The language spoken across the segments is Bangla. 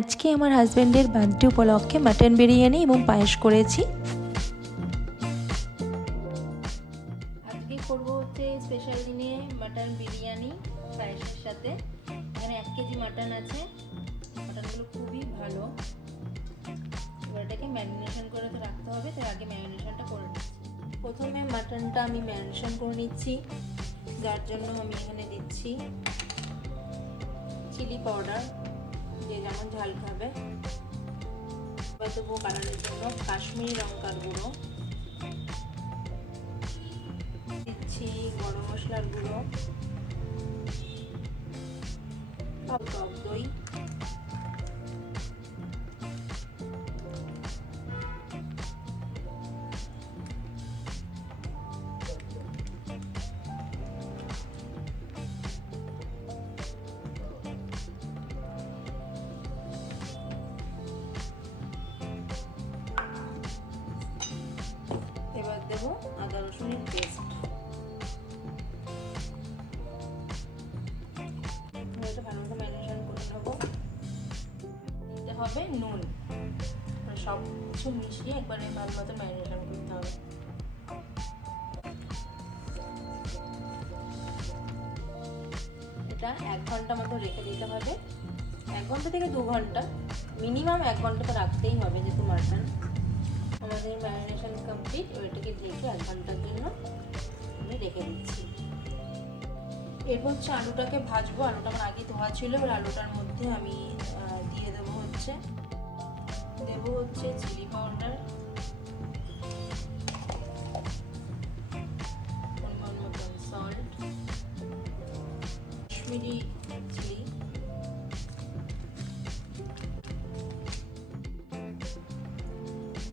আজকে আমার হাজব্যান্ডের বার্থডে উপলক্ষে মাটন বিরিয়ানি এবং পায়েস করেছি। আজকে করব হচ্ছে স্পেশাল দিনে মাটন বিরিয়ানি পায়েসের সাথে। এখানে 1 কেজি মাটন আছে। মাটনগুলো খুবই ভালো। এবার এটাকে ম্যারিনেশন করে তো রাখতে হবে, তার আগে ম্যারিনেশনটা করে নিচ্ছি। প্রথমে মাটনটা আমি ম্যারিনেশন করে নিচ্ছি, যার জন্য আমি এখানে দিচ্ছি চিলি পাউডার, যে যেমন ঝাল খাবে। এবার দেবো কালারের জন্য কাশ্মীরি লঙ্কার গুঁড়ো, দিচ্ছি গরম মশলার গুঁড়ো, টক দই, এবার দেবো আদা রসুনের পেস্ট। এটা ভালো মতো ম্যারিনেশন করে নেবো। দিতে হবে নুন, সব কিছু মিশিয়ে একবারে ভালো মতো ম্যারিনেশন করতে হবে। এটা 1 ঘন্টা মতো রেখে দিতে হবে। 1 ঘন্টা থেকে 2 ঘন্টা, মিনিমাম 1 ঘন্টা তো রাখতেই হবে, যেহেতু মাটন। আমাদের ম্যারিনেশন কমপ্লিট। এটাকে ঢেকে 1 ঘন্টার জন্য আমি রেখে দিচ্ছি। এরপর হচ্ছে আলুটাকে ভাজবো। আলুটা আমার আগে ধোয়া ছিল। এবার আলুটার মধ্যে আমি দিয়ে দেবো হচ্ছে চিলি পাউডার, পরিমাণ মতন সল্ট, কাশ্মীরি চিলি,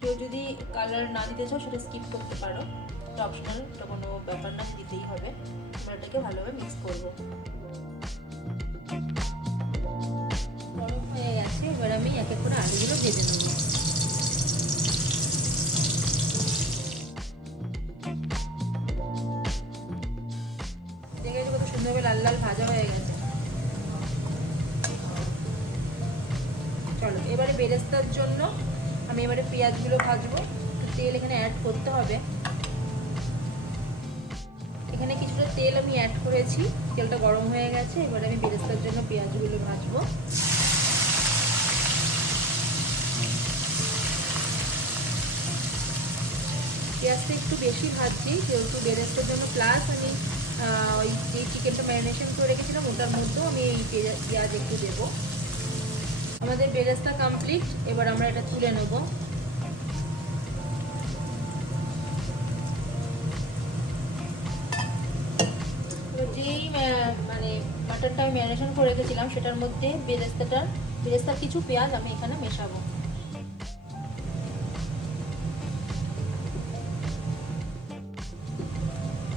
কেউ যদি কালার না দিতে চাও সেটা স্কিপ করতে পারো, এটা অপশনাল, এটা কোনো ব্যাপার না, দিতেই হবে। এবার এটাকে ভালোভাবে মিক্স করবো। গরম হয়ে গেছে, এবার আমি এক এক করে আলুগুলো ভেজে নেব। দেখে কত সুন্দরভাবে লাল লাল ভাজা হয়ে গেছে। চলো এবারে বেরেস্তার জন্য আমি এবারে পেঁয়াজগুলো ভাজবো। তেল এখানে অ্যাড করতে হবে। এখানে কিছুটা তেল আমি অ্যাড করেছি, তেলটা গরম হয়ে গেছে। এবারে আমি বেরেস্তার জন্য পেঁয়াজগুলো ভাজবো। পেঁয়াজটা একটু বেশি ভাজছি, যেহেতু বেরেস্তার জন্য, প্লাস আমি ওই যে চিকেনটা ম্যারিনেশন করে রেখেছিলাম ওটার মধ্যেও আমি এই পেঁয়াজ একটু দেবো। আমাদের বেরেস্তা কমপ্লিট। এবার আমরা এটা তুলে নেব। যেই মানে মাটনটা আমি ম্যারিনেশন করে রেখেছিলাম সেটার মধ্যে বেরেস্তার কিছু পেঁয়াজ আমি এখানে মেশাবো।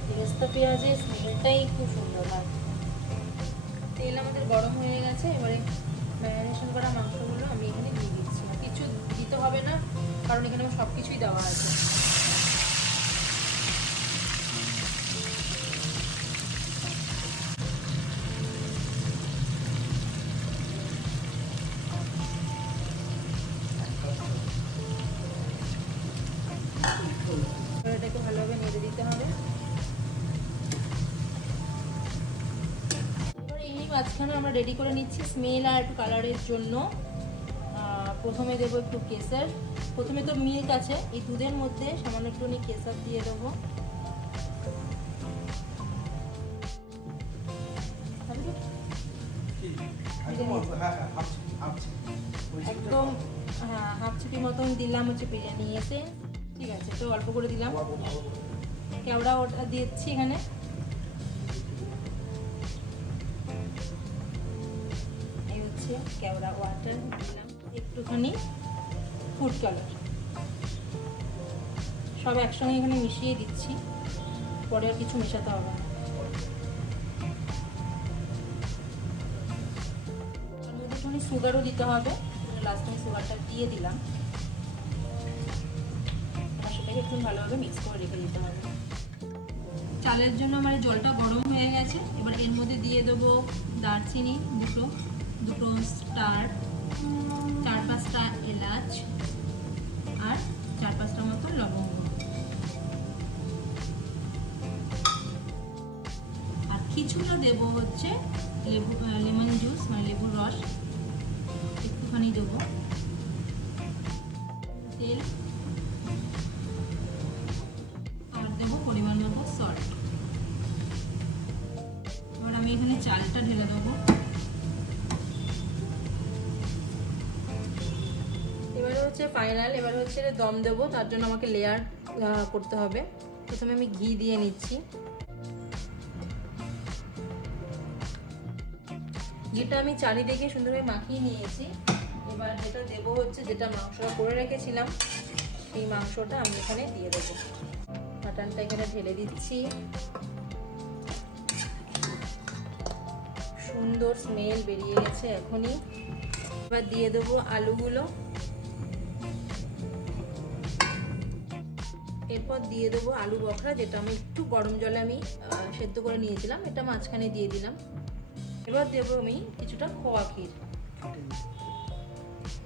বেরেস্তা পেঁয়াজের স্মেলটাই খুব সুন্দর হয়। তেল আমাদের গরম হয়ে গেছে। এবারে ম্যারিনেশন করা মাংসগুলো আমি এখানে দিয়ে দিচ্ছি। কিছু দিতে হবে না, কারণ এখানে আমার সব কিছুই দেওয়া আছে। এটাকে ভালোভাবে নেড়ে দিতে হবে। এবারে এই মাঝখানে আমরা রেডি করে নিচ্ছি স্মেল আর একটু কালারের জন্য। প্রথমে দেবো একটু কেসার। প্রথমে তো মিল্ক আছে, এই দুধের মধ্যে সামান্য একটু কেসার দিয়ে দেবো। একদম হ্যাঁ, হাফ চিপি মতন দিলাম হচ্ছে বিরিয়ানি এসে। ঠিক আছে, তো অল্প করে দিলাম। কেওড়া ওটা দিচ্ছি এখানে। এই হচ্ছে কেওড়া ওয়াটার দিলাম, একটুখানি ফুড কালার, সব একসঙ্গে এখানে মিশিয়ে দিচ্ছি। পরে আর কিছু মেশাতে হবে না। তার মধ্যে একটুখানি সুগারও দিতে হবে। লাস্ট টাইম সুগারটা দিয়ে দিলাম। সেটাকে একটু ভালোভাবে মিক্স করে রেখে দিতে হবে। চালের জন্য আমার জলটা গরম হয়ে গেছে। এবার এর মধ্যে দিয়ে দেবো দারচিনি দুটো স্টার, কিছুটা দেবো হচ্ছে লেমন জুস মানে লেবুর রস, একটুখানি দেবো, তেল আর দেবো পরিমাণ মতো সল্ট। এবার আমি এখানে চালটা ঢেলে দেবো। এবারে হচ্ছে ফাইনাল, এবার হচ্ছে দম দেবো, তার জন্য আমাকে লেয়ার করতে হবে। প্রথমে আমি ঘি দিয়ে নিচ্ছি, ঘিটা আমি চারিদিকে সুন্দরভাবে মাখিয়ে নিয়েছি। এবার যেটা দেবো হচ্ছে, যেটা মাংসটা করে রেখেছিলাম সেই মাংসটা আমি এখানে দিয়ে দেবো। মাটনটা এখানে ঢেলে দিচ্ছি, সুন্দর স্মেল বেরিয়ে গেছে এখনই। এবার দিয়ে দেবো আলুগুলো, এরপর দিয়ে দেবো আলু বখরা, যেটা আমি একটু গরম জলে আমি সেদ্ধ করে নিয়েছিলাম, এটা মাঝখানে দিয়ে দিলাম। এবার দেবো আমি কিছুটা খোয়া ক্ষীর।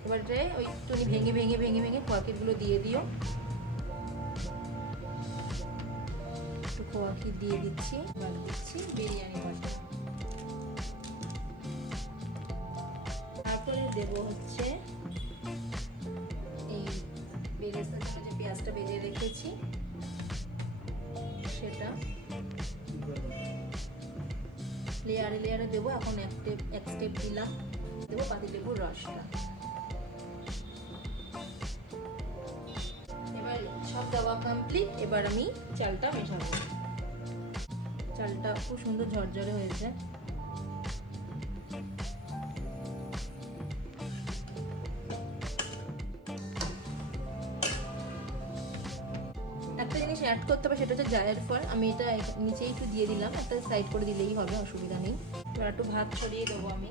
এবার ওই একটু ভেঙে ভেঙে ভেঙে ভেঙে খোয়া ক্ষীরগুলো দিয়ে দিও। একটু খোয়া ক্ষীর দিয়ে দিচ্ছি। এবার দিচ্ছি বিরিয়ানি মশলা, তারপরে দেবো হচ্ছে এই বেরেস্তার জন্য যে পেঁয়াজটা ভেজে রেখেছি সেটা লেয়ারে লেয়ারে দেবো। এখন এক স্টেপ দিলাম, দেবো পাতিলেবুর রসটা। এবার সব দেওয়া কমপ্লিট। এবার আমি চালটা মেশাবো। চালটা খুব সুন্দর ঝরঝরে হয়েছে। একটা জিনিস অ্যাড করতে হবে, সেটা হচ্ছে জায়ের ফল। আমি এটা নিচে একটু দিয়ে দিলাম, একটা সাইড করে দিলেই হবে, অসুবিধা নেই। এবার একটু ভাত ছড়িয়ে দেবো আমি।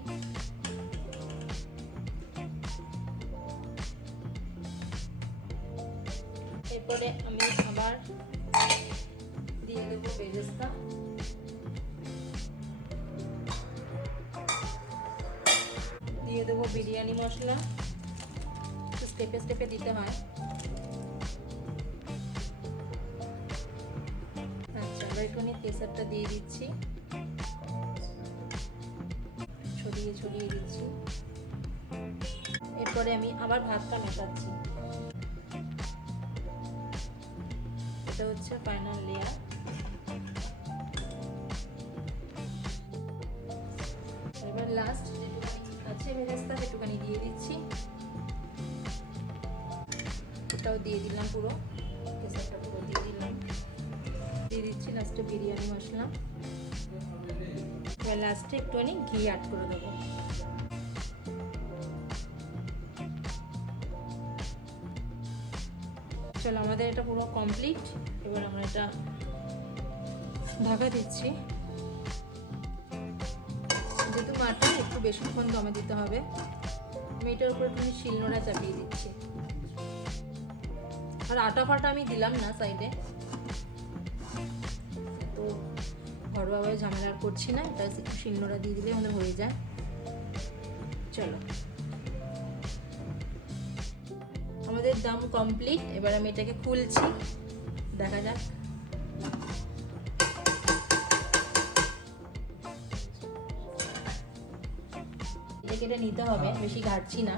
এরপরে আমি আবার দিয়ে দেবো বেরেস্তা, দিয়ে দেবো বিরিয়ানি মশলা, স্টেপে স্টেপে দিতে হয়। আচ্ছা, এবার একটুখানি কেসারটা দিয়ে দিচ্ছি, ছড়িয়ে ছড়িয়ে দিচ্ছি। এরপরে আমি আবার ভাতটা মেশাচ্ছি। এটা হচ্ছে ফাইনাল লেয়ার। এবার লাস্ট যেটুখানি আছে বেরেস্তা সেটুখানি দিয়ে দিচ্ছি, ওটাও দিয়ে দিলাম, পুরো কেসারটা পুরো দিয়ে দিলাম। দিয়ে দিচ্ছি লাস্টে বিরিয়ানি মশলা। এবার লাস্টে একটুখানি ঘি অ্যাড করে দেবো। চলো, আমাদের এটা পুরো কমপ্লিট। এবার আমরা এটা ঢাকা দিচ্ছি। যেহেতু মাটন একটু বেশিক্ষণ দমে দিতে হবে, আমি এটার উপরে একটু শিলনোড়া চাপিয়ে দিচ্ছি। আর আটা ফাটা আমি দিলাম না সাইডে, তো ঘরোয়াভাবে ঝামেলা করছি না, এটা একটু শিলনোড়া দিয়ে দিলে আমাদের হয়ে যায়। চলো, আমাদের দম কমপ্লিট। এবার আমি এটাকে খুলছি, দেখা যাক। এটা কেটে নিতে হবে, বেশি ঘাটছি না।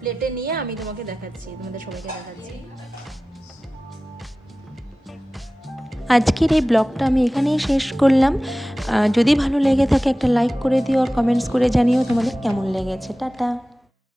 প্লেটে নিয়ে আমি তোমাকে দেখাচ্ছি, তোমাদের সবাইকে দেখাচ্ছি। আজকের এই ব্লগটা আমি এখানেই শেষ করলাম। যদি ভালো লেগে থাকে একটা লাইক করে দিও আর কমেন্টস করে জানিও তোমাদের কেমন লেগেছে। টাটা।